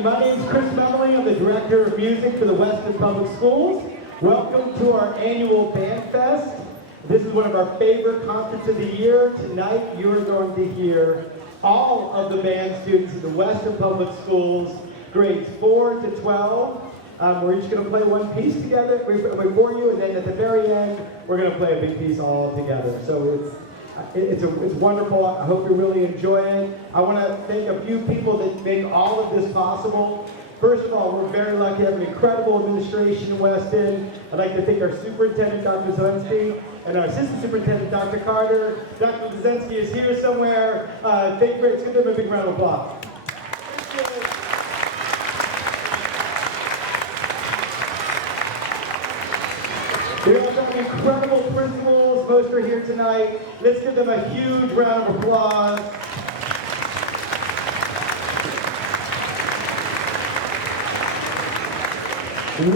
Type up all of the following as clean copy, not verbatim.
everybody. My name is Chris Memley. I'm the Director of Music for the Weston Public Schools. Welcome to our annual Band Fest. This is one of our favorite concerts of the year. Tonight, you're going to hear all of the band students of the Weston Public Schools, grades 4 to 12. We're each going to play one piece together for you, and then at the very end, we're going to play a big piece all together. So it's wonderful. I hope you really enjoy it. I want to thank a few people that make all of this possible. First of all, we're very lucky to have an incredible administration in Weston. I'd like to thank our superintendent, Dr. Zelensky, and our assistant superintendent, Dr. Carter. Dr. Zelensky is here somewhere. Thank you. Let's give them a big round of applause. We also have incredible principals. Most are here tonight. Let's give them a huge round of applause.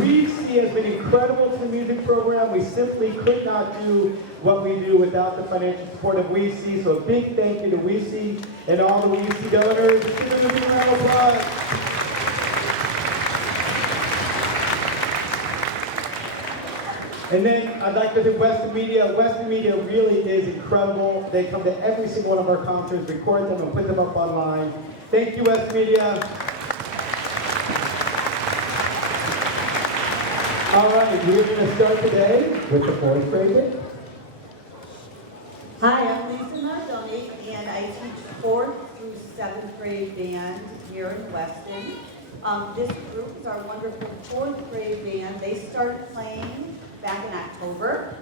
WeSee has been incredible to the music program. We simply could not do what we do without the financial support of WeSee. So a big thank you to WeSee and all the WeSee donors. Let's give them a big round of applause. And then I'd like to thank Weston Media. Weston Media really is incredible. They come to every single one of our concerts, record them, and put them up online. Thank you, Weston Media. All right, we're going to start today with the fourth grade. Hi, I'm Lisa Nardoni, and I teach 4th through 7th grade band here in Weston. This group is our wonderful 4th grade band. They started playing back in October,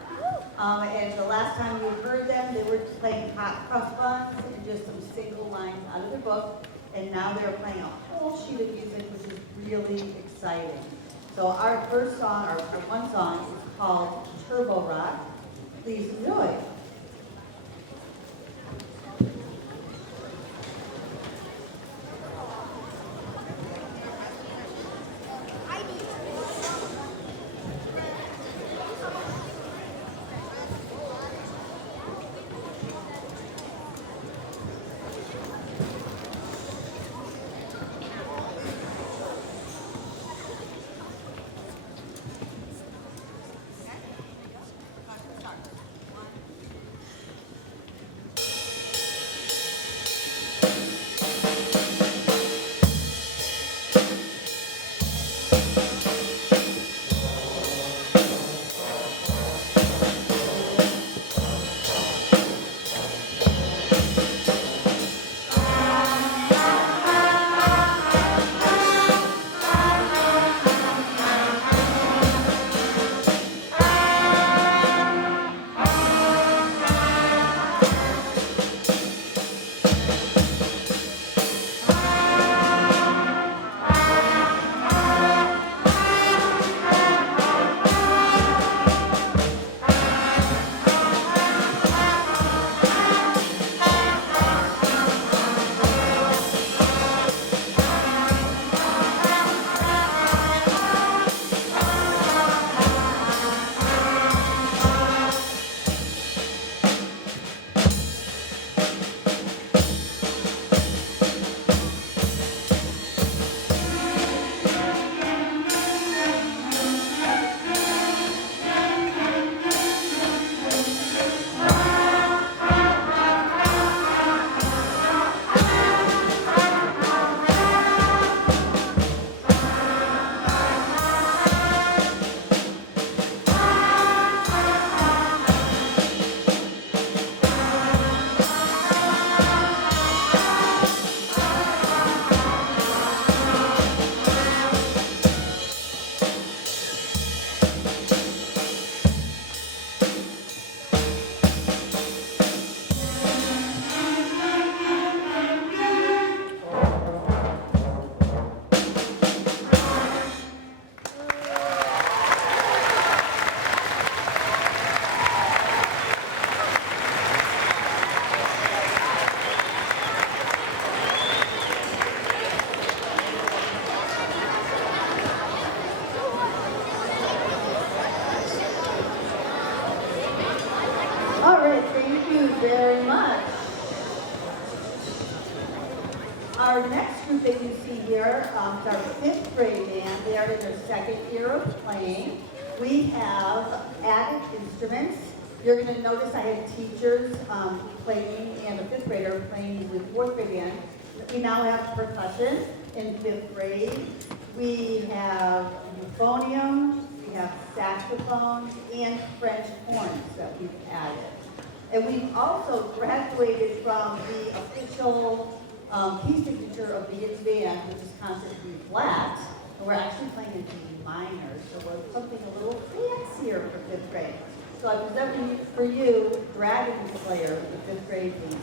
and the last time you heard them, they were playing hot cross buns and just some single lines out of their book, and now they're playing a whole sheet of music, which is really exciting. So our first song, our one song, is called Turbo Rock. Please enjoy. our next group that you see here is our fifth grade band. They are in their second year of playing. We have added instruments. You're going to notice I had teachers playing and a fifth grader playing with fourth grade band. We now have percussion in fifth grade. We have euphonium, we have saxophones, and French horns that we've added. And we've also graduated from the official key signature of the Kids Band, which is concert B flat, and we're actually playing in B minor, so we're something a little fancier for fifth grade. So I present for you Dragon Slayer, the fifth grade band.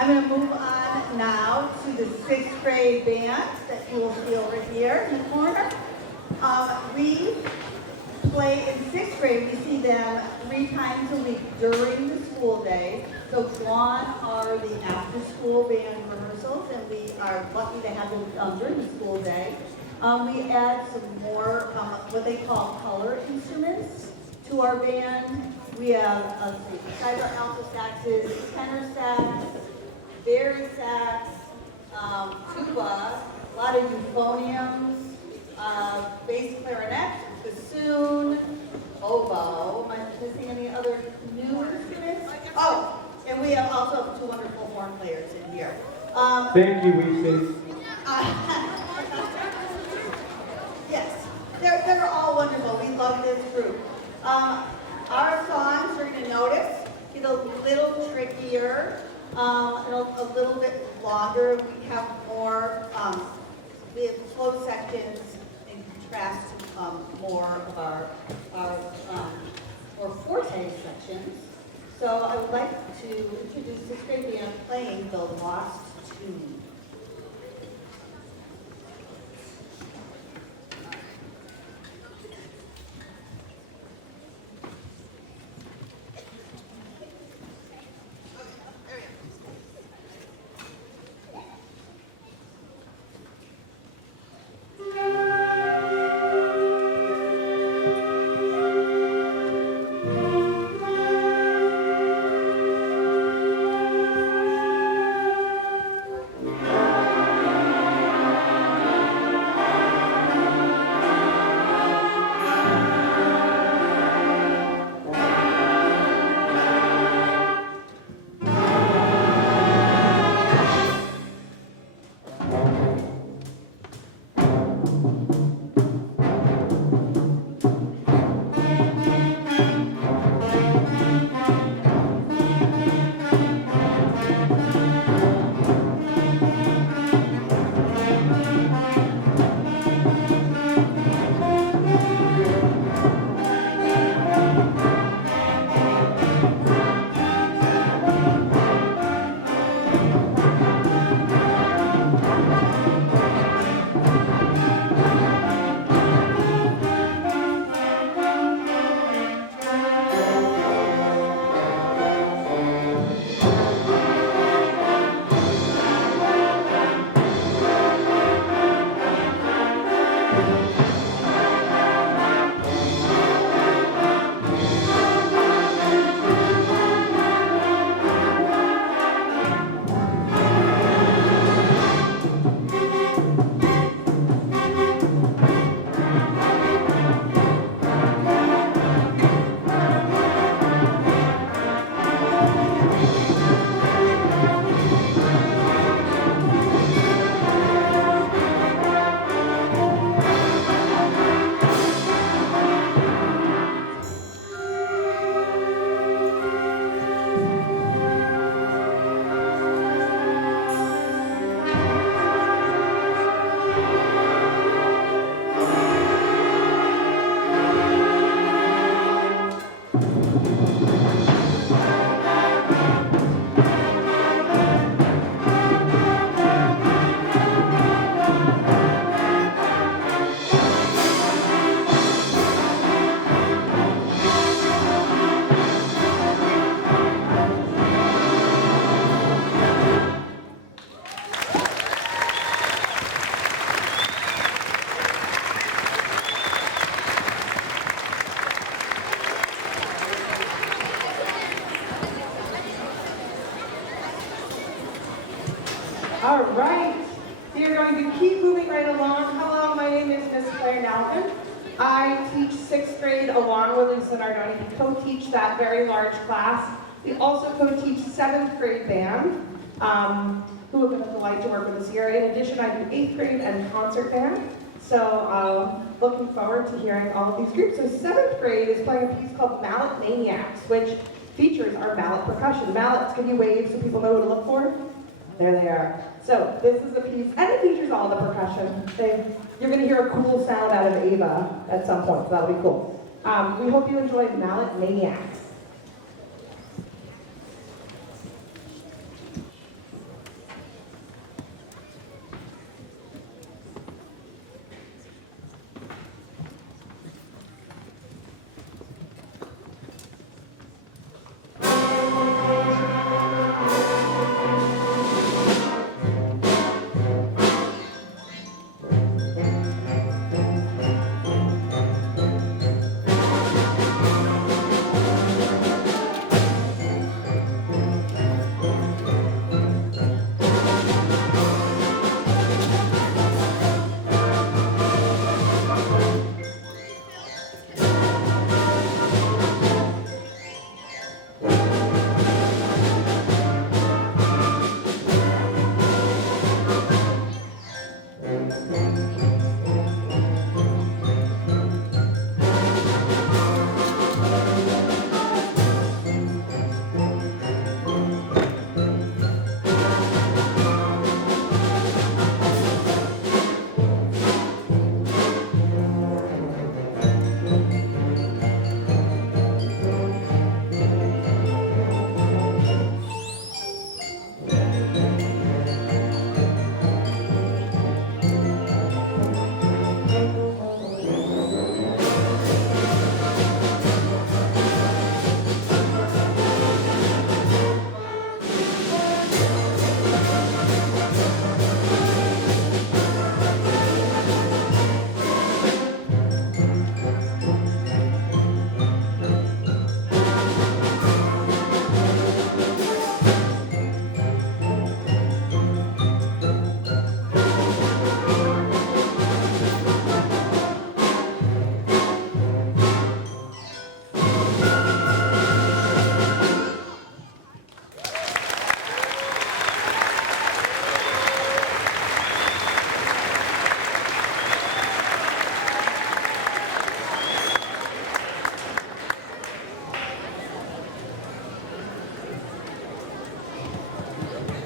I'm going to move on now to the sixth grade band that you will see over here in the corner. We play in sixth grade. We see them 3 times a week during the school day. So Juan are the after-school band rehearsals, and we are lucky to have them during the school day. We add some more what they call color instruments to our band. We have cyber alto saxes, tenor sax, bari sax, tuba, a lot of euphoniums, bass clarinet, bassoon, oboe. Am I missing any other new instruments? Oh, and we have also 2 wonderful horn players in here. Thank you, Weezy. Yes, they're all wonderful. We love this group. Our songs, you're going to notice, get a little trickier, and a little bit longer. We have more, we have slow sections in contrast to more of our or forte sections. So I would like to introduce sixth grade band playing The Lost Tune. All right, we are going to keep moving right along. Hello, my name is Miss Claire Nelson. I teach sixth grade along with Lisa Nardoni. We co-teach that very large class. We also co-teach seventh grade band, who have been a delight to work with this year. In addition, I do eighth grade and concert band. So looking forward to hearing all of these groups. So seventh grade is playing a piece called Mallet Maniacs, which features our mallet percussion. Mallets, can you wave so people know what to look for? There they are. So this is a piece, and it features all the percussion. You're going to hear a cool sound out of Ava at some point, so that'll be cool. We hope you enjoy Mallet Maniacs.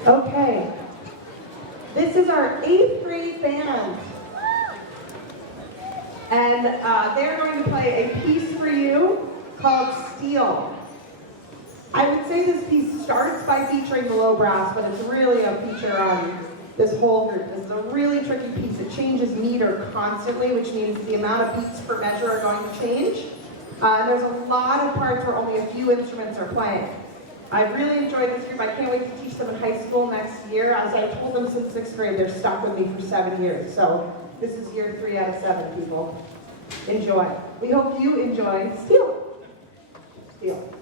Okay. This is our 8th grade band. And they're going to play a piece for you called Steel. I would say this piece starts by featuring the low brass, but it's really a feature on this whole group. This is a really tricky piece. It changes meter constantly, which means the amount of beats per measure are going to change. And there's a lot of parts where only a few instruments are playing. I've really enjoyed this group. I can't wait to teach them in high school next year. As I told them since 6th grade, they're stuck with me for 7 years. So this is year 3 out of 7, people. Enjoy. We hope you enjoy Steel. Steel.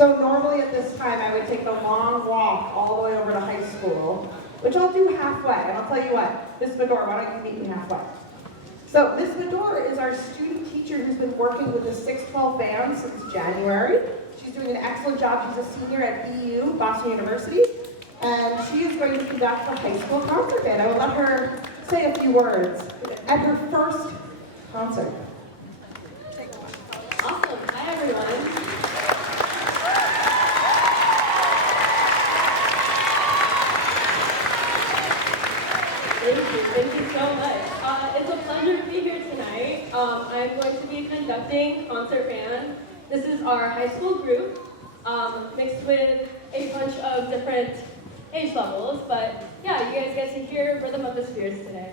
So normally at this time, I would take a long walk all the way over to high school, which I'll do halfway. And I'll tell you what, Miss Medor, why don't you meet me halfway? So Miss Medor is our student teacher who's been working with the 612 band since January. She's doing an excellent job. She's a senior at BU, Boston University, and she is going to conduct the high school concert band. I will let her say a few words. At her first concert. Awesome. Hi, everyone. Thank you so much. It's a pleasure to be here tonight. I'm going to be conducting concert band. This is our high school group, mixed with a bunch of different age levels. But yeah, you guys get to hear Rhythm of the Spheres today.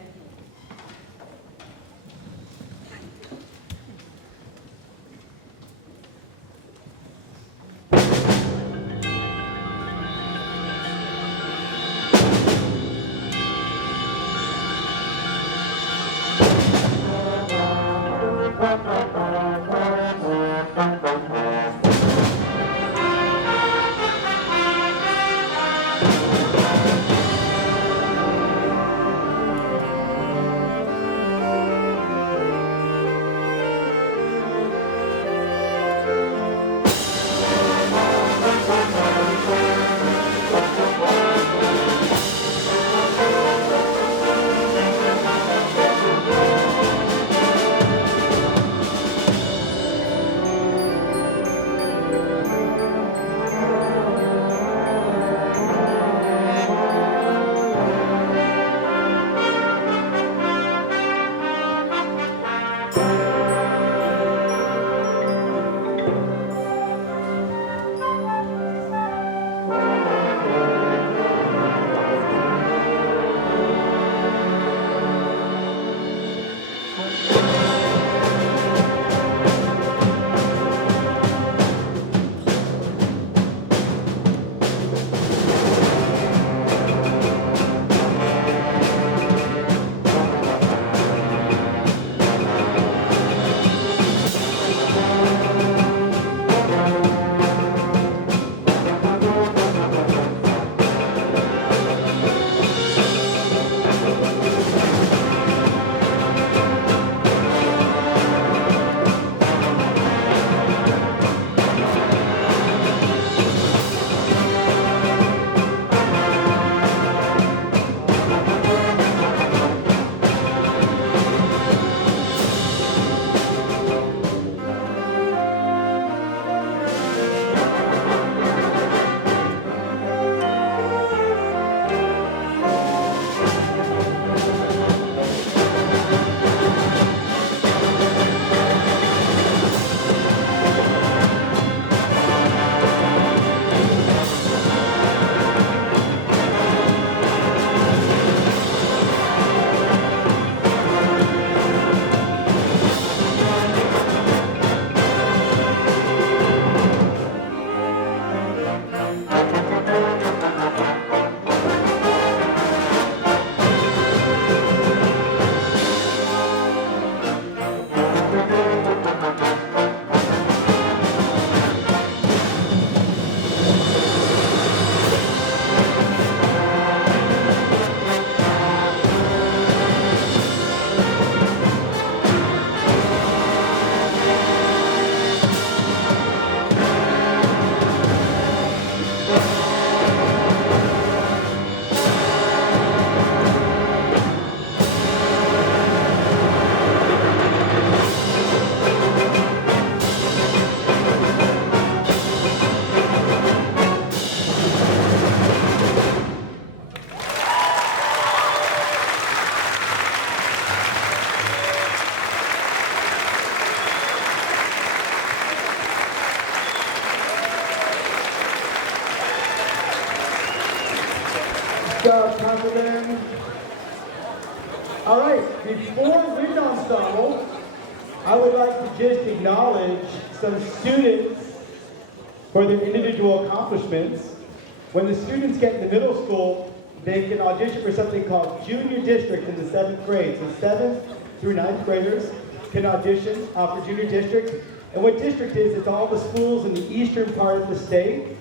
job, Councilman. All right, before wind ensemble, I would like to just acknowledge some students for their individual accomplishments. When the students get into middle school, they can audition for something called Junior District in the 7th grade. So 7th through 9th graders can audition for Junior District. And what district is, it's all the schools in the eastern part of the state.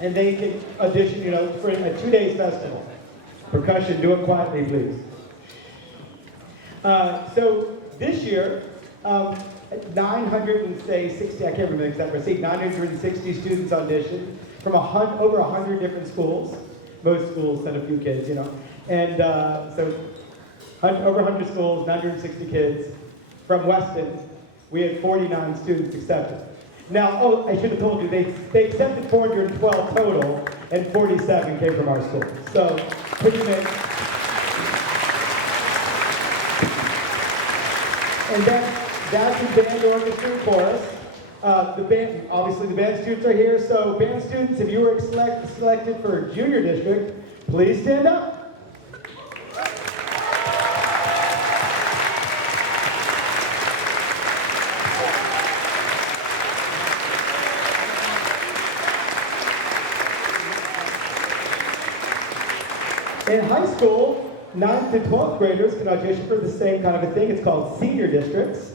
And they can audition, for a 2-day festival. Percussion, do it quietly, please. So this year, 960, I can't remember the exact receipt, 960 students auditioned from over 100 different schools. Most schools sent a few kids, And so over 100 schools, 960 kids. from Weston, we had 49 students accepted. Now, oh, I should have told you, they accepted 412 total, and 47 came from our school. So, pretty mixed. And that's the band orchestra and chorus. The band, obviously the band students are here, so band students, if you were selected for junior district, please stand up. In high school, 9th to 12th graders can audition for the same kind of a thing. It's called senior districts.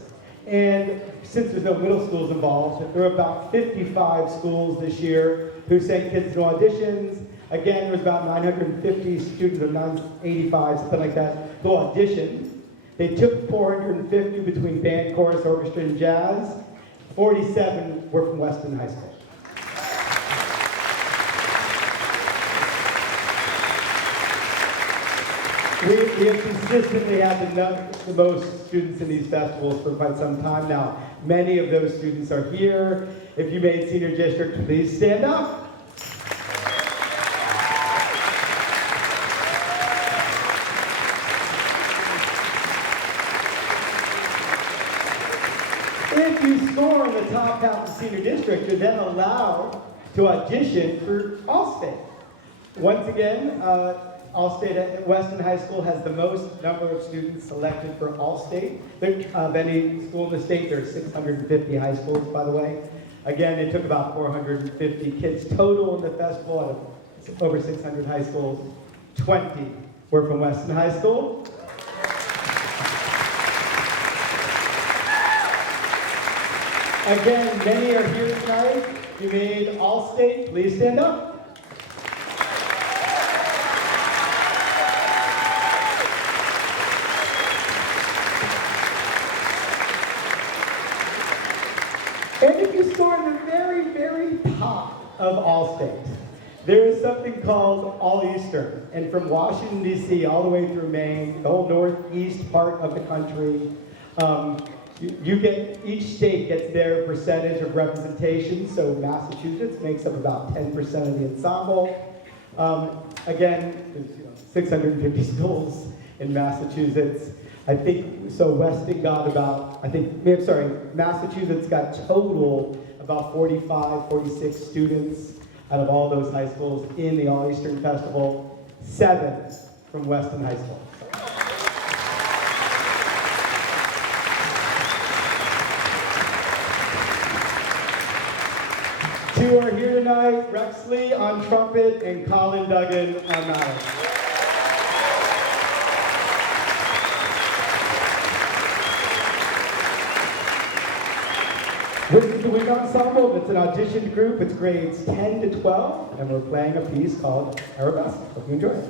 And since there's no middle schools involved, there are about 55 schools this year who sent kids to auditions. Again, there was about 950 students, or 985, something like that, who auditioned. They took 450 between band, chorus, orchestra, and jazz. 47 were from Weston High School. We have consistently had the most students in these festivals for quite some time now. Many of those students are here. If you made senior district, please stand up. If you score in the top half of senior district, you're then allowed to audition for Allstate. Once again, Allstate at Weston High School has the most number of students selected for Allstate of any school in the state. There are 650 high schools, by the way. Again, it took about 450 kids total in the festival out of over 600 high schools. 20 were from Weston High School. Again, many are here tonight. You made Allstate. Please stand up. And if you score in the very, very top of Allstate, there is something called All-Eastern. And from Washington, D.C., all the way through Maine, the whole northeast part of the country, each state gets their percentage of representation. So Massachusetts makes up about 10% of the ensemble. Again, there's 650 schools in Massachusetts. I think, so Weston got about, Massachusetts got total about 45, 46 students out of all those high schools in the All-Eastern Festival, 7 from Weston High School. Two are here tonight, Rex Lee on trumpet and Colin Duggan on mallet. This is the Wind Ensemble. It's an auditioned group. It's grades 10 to 12, and we're playing a piece called Arabesque. Hope you enjoy it.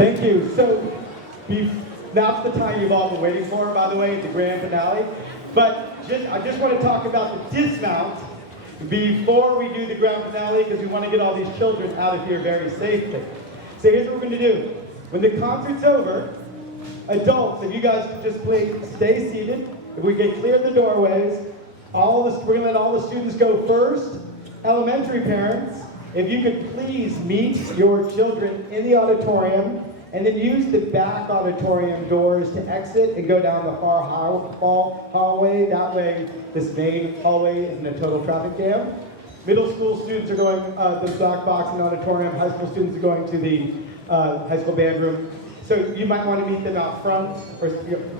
Thank you. So, now's the time you've all been waiting for, by the way, the grand finale. But I just want to talk about the dismount before we do the grand finale, because we want to get all these children out of here very safely. So here's what we're going to do. When the concert's over, adults, if you guys can just please stay seated. If we can clear the doorways, we're going to let all the students go first. Elementary parents, if you could please meet your children in the auditorium and then use the back auditorium doors to exit and go down the far hallway. That way, this main hallway isn't a total traffic jam. Middle school students are going the black box in the auditorium. High school students are going to the high school band room. So you might want to meet them out front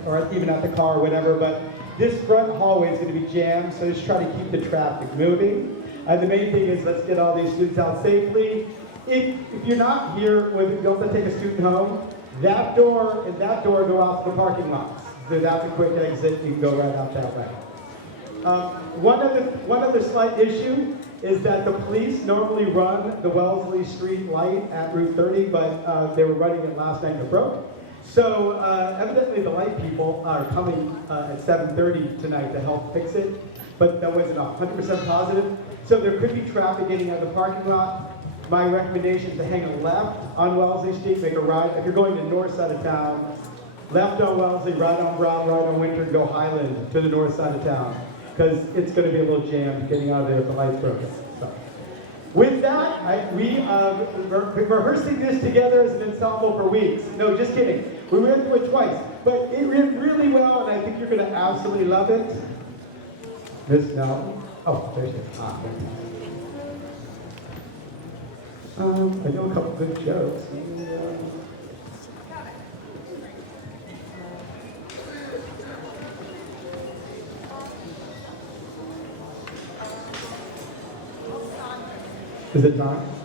or even at the car or whatever, but this front hallway is going to be jammed, so just try to keep the traffic moving. The main thing is let's get all these students out safely. If you're not here, you don't have to take a student home, that door and that door go out to the parking lots. So that's a quick exit, you can go right out that way. One other slight issue is that the police normally run the Wellesley Street light at Route 30, but they were running it last night and it broke. So evidently the light people are coming at 7:30 tonight to help fix it, but that wasn't 100% positive. So there could be traffic getting out of the parking lot. My recommendation is to hang a left on Wellesley Street, make a right. If you're going to north side of town, left on Wellesley, right on Brown, right on Winter, and go Highland to the north side of town, because it's going to be a little jammed getting out of there if the light's broken. So, with that, we've been rehearsing this together as an ensemble for weeks. No, just kidding. We went through it twice, but it went really well, and I think you're going to absolutely love it. Miss Melton. Oh, there's the top. I know a couple good jokes. Is it time?